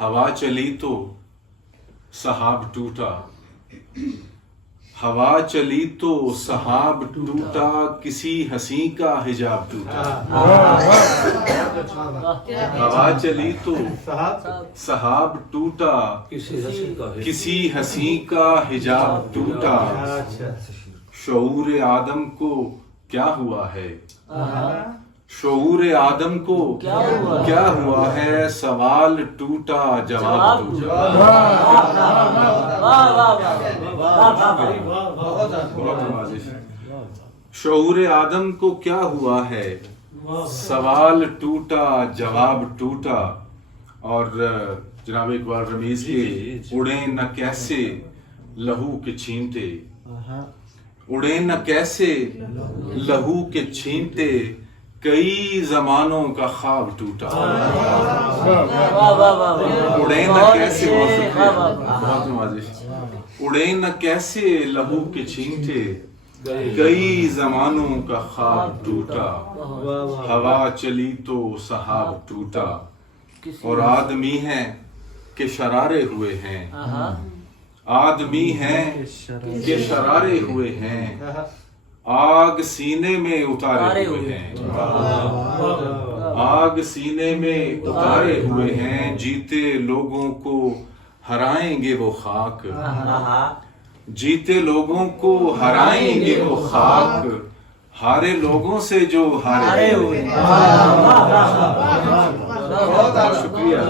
ہوا چلی تو سحاب ٹوٹا، ہوا چلی تو سحاب ٹوٹا، کسی ہنسی کا حجاب ٹوٹا۔ ہوا چلی تو سحاب ٹوٹا، کسی ہنسی کا حجاب ٹوٹا۔ شعور آدم کو کیا ہوا ہے، شعور آدم کو کیا ہوا ہے، سوال ٹوٹا جواب ٹوٹا۔ شعور آدم کو کیا ہوا ہے، سوال ٹوٹا جواب ٹوٹا۔ اور جناب اقبال رمیز کے اڑیں نہ کیسے لہو کے چھینٹے، اڑیں نہ کیسے لہو کے چھینٹے، کئی زمانوں کا خواب ٹوٹا۔ اڑیں نہ کیسے، بہت نوازش، اڑیں نہ کیسے لہو کے چھینٹے، کئی زمانوں کا خواب ٹوٹا۔ ہوا چلی تو سحاب ٹوٹا، اور آدمی ہیں کہ شرارے ہوئے ہیں، آدمی ہیں کہ شرارے ہوئے ہیں، آگ سینے میں اتارے ہوئے ہیں، آگ سینے میں اتارے ہوئے ہیں، جیتے لوگوں کو ہرائیں گے وہ خاک، جیتے لوگوں کو ہرائیں گے وہ خاک، ہارے لوگوں سے جو ہارے ہوئے ہیں۔ بہت شکریہ۔